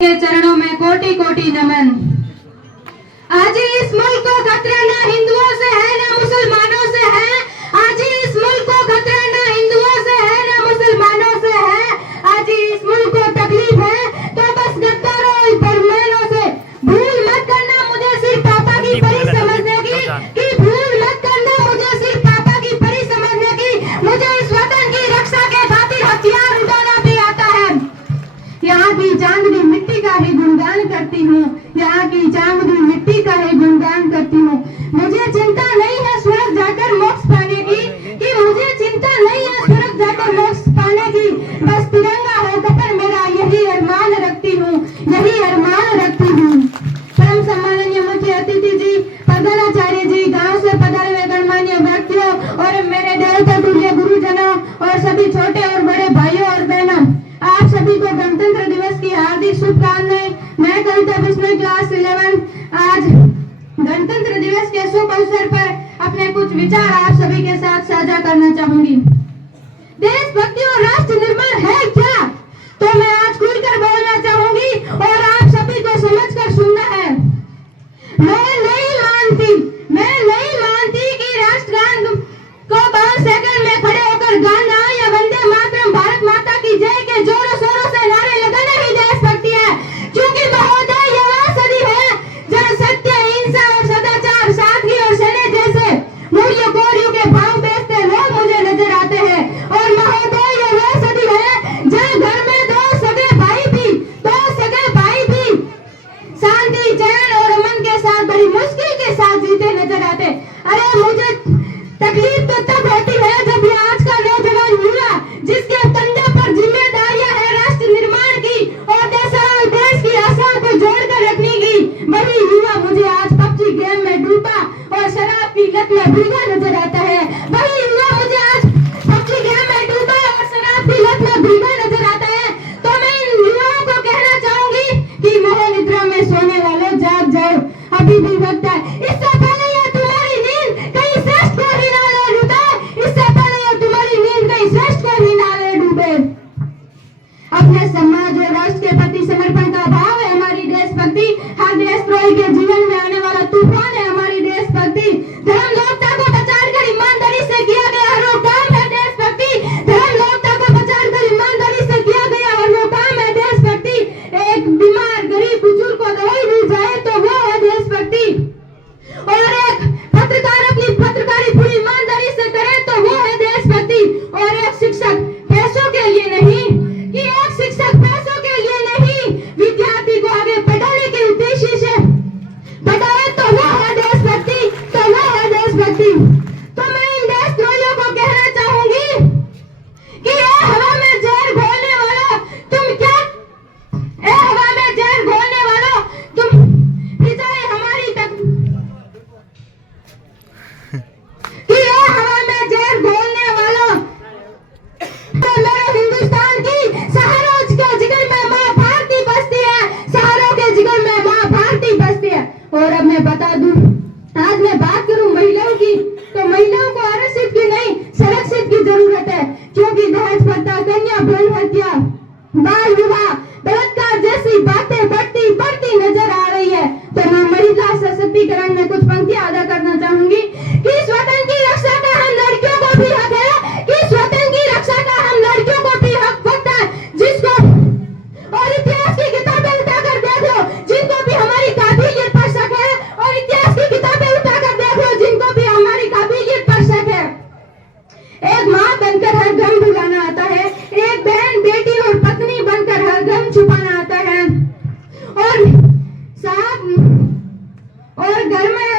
के चरणों में कोटि कोटि नमन। आज इस मुल्क को खतरा ना हिंदुओं से है ना मुसलमानों से है। आज इस मुल्क को खतरा ना हिंदुओं से है ना मुसलमानों से है। आज इस मुल्क को तकलीफ है तो बस गद्दारों और बरमैनों से। भूल मत करना मुझे सिर्फ पापा की परी समझने की, कि भूल मत करना मुझे सिर्फ पापा की परी समझने की। मुझे इस वतन की रक्षा के खातिर हथियार उठाना भी आता है। यहाँ की चांदनी मिट्टी का ही गुणगान करती हूँ, यहाँ की चांदनी मिट्टी का ही गुणगान करती हूँ। मुझे चिंता नहीं है स्वर्ग जाकर मोक्ष पाने की, कि मुझे चिंता नहीं है स्वर्ग जाकर मोक्ष पाने की। बस तिरंगा हो कपर मेरा यही अरमान रखती हूँ, यही अरमान रखती हूँ। परम सम्माननीय मुख्य अतिथि जी, प्रधानाचार्य जी, गांव से पधारे हुए गणमान्य व्यक्तियों और मेरे देवता तुल्य गुरुजनों और सभी छोटे और बड़े भाइयों और बहनों, आप सभी को गणतंत्र दिवस की हार्दिक शुभकामनाएं। मैं कविता बिश्नोई क्लास 11 आज गणतंत्र दिवस के शुभ अवसर पर अपने कुछ विचार आप सभी के साथ साझा करना चाहूंगी। देशभक्ति और राष्ट्र निर्माण है क्या, तो मैं आज खुलकर बोलना चाहूंगी और आप सभी को समझकर सुनना है। मैं नहीं मानती कि राष्ट्रगान को 5 सेकंड में खड़े होकर गाना या वंदे मातरम भारत माता की जय के जोरों शोरों से नारे लगाना ही देशभक्ति है। क्योंकि महोदय यह वह सदी है जहाँ सत्य, हिंसा और सदाचार, सादगी और सने जैसे मूल्य कोर्यों के भाव बेचते लोग मुझे नजर आते हैं। और महोदय यह वह सदी है जहाँ घर में दो सगे भाई भी शांति, चैन और अमन के साथ बड़ी मुश्किल के साथ जीते नजर आते। अरे मुझे तकलीफ तो तब होती है जब ये आज का नौजवान युवा, जिसके कंधे पर जिम्मेदारियां है राष्ट्र निर्माण की और देश की आशाओं को जोड़कर रखने की, वही युवा मुझे आज पबजी गेम में डूबा और शराब की लत में भीगा नजर आता है। वही युवा मुझे आज पबजी गेम में डूबा और शराब की लत में भीगा नजर आता है। तो मैं इन युवाओं को कहना चाहूंगी कि मोह निद्रा में सोने वालों जाग जाओ, अभी भी वक्त है। इससे पहले यह तुम्हारी नींद कहीं श्रेष्ठ को ही ना ले डूबे, इससे पहले यह तुम्हारी नींद कहीं श्रेष्ठ को ही ना ले डूबे। अपने समाज और राष्ट्र के प्रति समर्पण का भाव है हमारी देशभक्ति। हर देशद्रोही के जीवन में आने वाला तूफान है हमारी देशभक्ति। धर्म लोकता को बचाकर ईमानदारी से किया गया हर वो काम है देशभक्ति। धर्म लोकता को बचाकर ईमानदारी से किया गया हर वो काम है देशभक्ति। एक बीमार गरीब बुजुर्ग को दवाई दी जाए तो वो है देशभक्ति। और एक पत्रकार अपनी पत्रकारी पूरी ईमानदारी से करे तो वो है देशभक्ति। और एक शिक्षक पैसों के लिए नहीं, कि एक शिक्षक पैसों के लिए नहीं, विद्यार्थी को आगे बढ़ाने के उद्देश्य से बढ़ाए तो वो है देशभक्ति, तो वो है देशभक्ति। तो मैं इन देशद्रोहियों को कहना चाहूंगी कि ये हवा में जहर घोलने वाला तुम क्या, ए हवा में जहर घोलने वाला तुम विजय हमारी तक, कि ये हवा में जहर घोलने वाला तो मेरे हिंदुस्तान की शहरों के जिगर में माँ भारती बसती है, शहरों के जिगर में माँ भारती बसती है। और अब मैं बता दूं, आज मैं बात करूं महिलाओं की, तो महिलाओं को आरक्षित की नहीं संरक्षित की जरूरत है। क्योंकि दहेज प्रथा, कन्या भ्रूण हत्या, बाल विवाह, बलात्कार जैसी बातें बढ़ती नजर आ रही है। तो मैं महिला सशक्तिकरण में कुछ पंक्तियां अदा करना चाहूंगी कि स्वतंत्र की रक्षा का हम लड़कियों को भी हक है, कि स्वतंत्र की रक्षा का हम लड़कियों को भी हक है। जिसको और इतिहास की किताबें उठाकर देख लो जिनको भी हमारी काबिलियत पर शक है, और इतिहास की किताबें उठाकर देख लो जिनको भी हमारी काबिलियत पर शक है। एक माँ बनकर हर गम भुलाना आता है, एक बहन, बेटी और पत्नी बनकर हर गम छुपाना आता है। और साहब और घर में